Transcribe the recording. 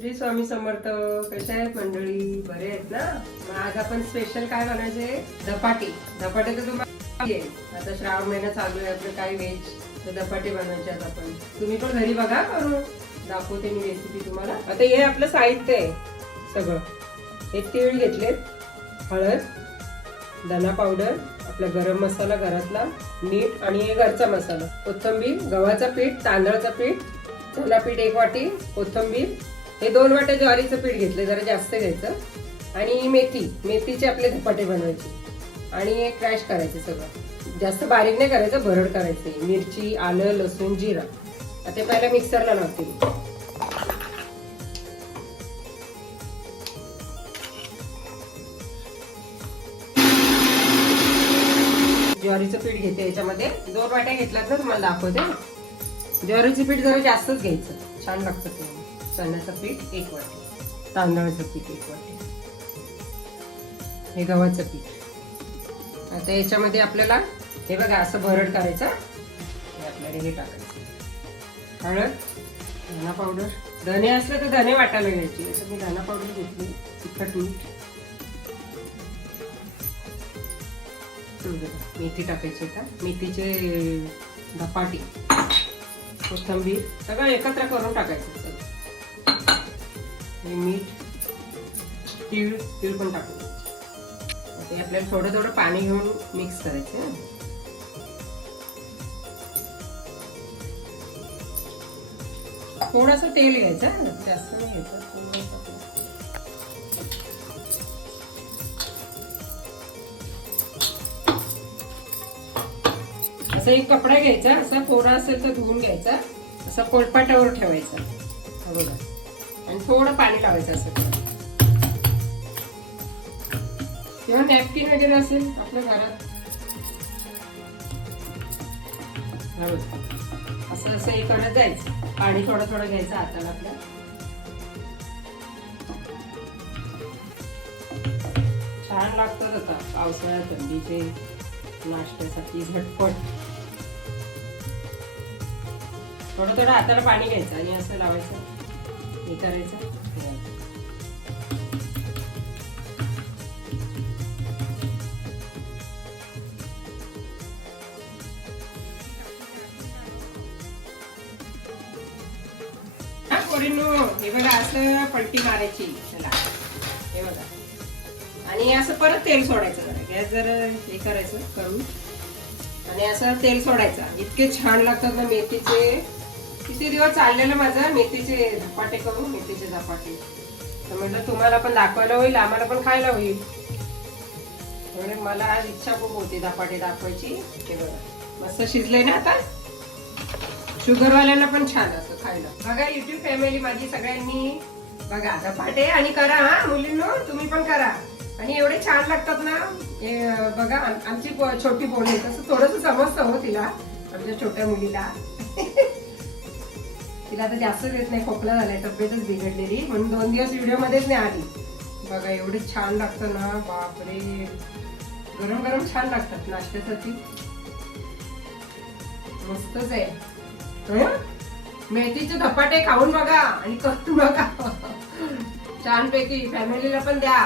श्री स्वामी समर्थ. कशा आहेत मंडळी? बरे आहेत ना? मग आज आपण स्पेशल काय बनायचे? धपाटे. धपाटे तर तुम्हाला आता श्रावण महिना चालू आहे, आपलं काय व्हेज तर धपाटे बनवायचे आहेत आपण. तुम्ही पण घरी बघा, करून दाखवते मी रेसिपी तुम्हाला. आता हे आपलं साहित्य आहे सगळं. हे तीळ घेतलेत, हळद, धना पावडर, आपला गरम मसाला घरातला, मीठ आणि हे घरचा मसाला, कोथिंबीर, गव्हाचं पीठ, तांदळाचं पीठ, चणा पीठ 1 वाटी, कोथिंबीर, हे 2 वाट्या ज्वारीचं पीठ घेतलं, जरा जास्त घ्यायचं, आणि मेथीचे आपले धपाटे बनवायचे आणि हे क्रॅश करायचे सगळं. जास्त बारीक नाही करायचं, भरड करायचे. मिरची, आलं, लसूण, जिरा. आता पहिला मिक्सरला लावते. ज्वारीचं पीठ घेते, याच्यामध्ये 2 वाट्या घेतल्यात ना, तुम्हाला दाखवते. ज्वारीचं पीठ जरा जास्तच घ्यायचं, छान लागतं ते. चण्याचं पीठ 1 वाटी, तांदळाचं पीठ 1 वाटी, हे गव्हाचं पीठ. आता याच्यामध्ये आपल्याला हे बघा असं भरड करायचं. हे आपल्याला हे टाकायचं. हळद, धना पावडर, धने असले तर धने वाटायला घ्यायची. असं मी धना पावडर घेतली, तिखट, मीठ, मेथी टाकायची. आता मेथीचे धपाटे, कोथिंबीर सगळं एकत्र करून टाकायचं. सगळं मीठ, तीळ पण टाकायचं. ते आपल्याला थोडं थोडं पाणी घेऊन मिक्स करायचं. थोडंसं तेल घ्यायचं, जास्त नाही घ्यायचं. असं एक कपडा घ्यायचा, असा कोरा असेल तर धुवून घ्यायचा, असं पोळपाटावर ठेवायचा बघा, आणि थोडं पाणी लावायचं असं. किंवा नॅपकिन वगैरे असेल आपल्या घरात, असं असं हे करत जायचं. पाणी थोडं थोडं घ्यायचं हाताला आपल्या. छान लागतात आता पावसाळ्यात थंडीचे नाश्त्यासाठी झटपट. थोडं थोडं हाताला पाणी घ्यायचं आणि असं लावायचं, हे करायचं. हे बघा असं पलटी मारायची त्याला, हे बघा, आणि असं परत तेल सोडायचं. जरा गॅस जरा हे करायचं करून, आणि असं तेल सोडायचं. इतके छान लागतात ना मेथीचे. किती दिवस चाललेलं माझं मेथीचे धपाटे करून, मेथीचे धपाटे. तर म्हटलं तुम्हाला पण दाखवायला होईल, आम्हाला पण खायला होईल. त्यामुळे मला आज इच्छा खूप होती धपाटे दाखवायची. हे बघा मस्त शिजले ना. आता शुगरवाल्यांना पण छान असं खायला. बघा युट्यूब फॅमिली माझी सगळ्यांनी बघा धपाटे आणि करा. हा मुलींनो, तुम्ही पण करा. आणि एवढे छान लागतात ना. बघा आमची छोटी पोळी, तसं थोडंसं समजतं हो तिला, आमच्या छोट्या मुलीला. तिला आता जास्त देत नाही, खोकला झालाय, तब्येतच बिघडलेली, म्हणून 2 दिवस व्हिडिओ मध्येच नाही आली. बघा एवढे छान लागतं ना, बापरे. गरम गरम छान लागतात नाश्त्यासाठी, मस्तच आहे. मेथीचे धपाटे खाऊन बघा आणि करून बघा. छानपैकी फॅमिलीला पण द्या.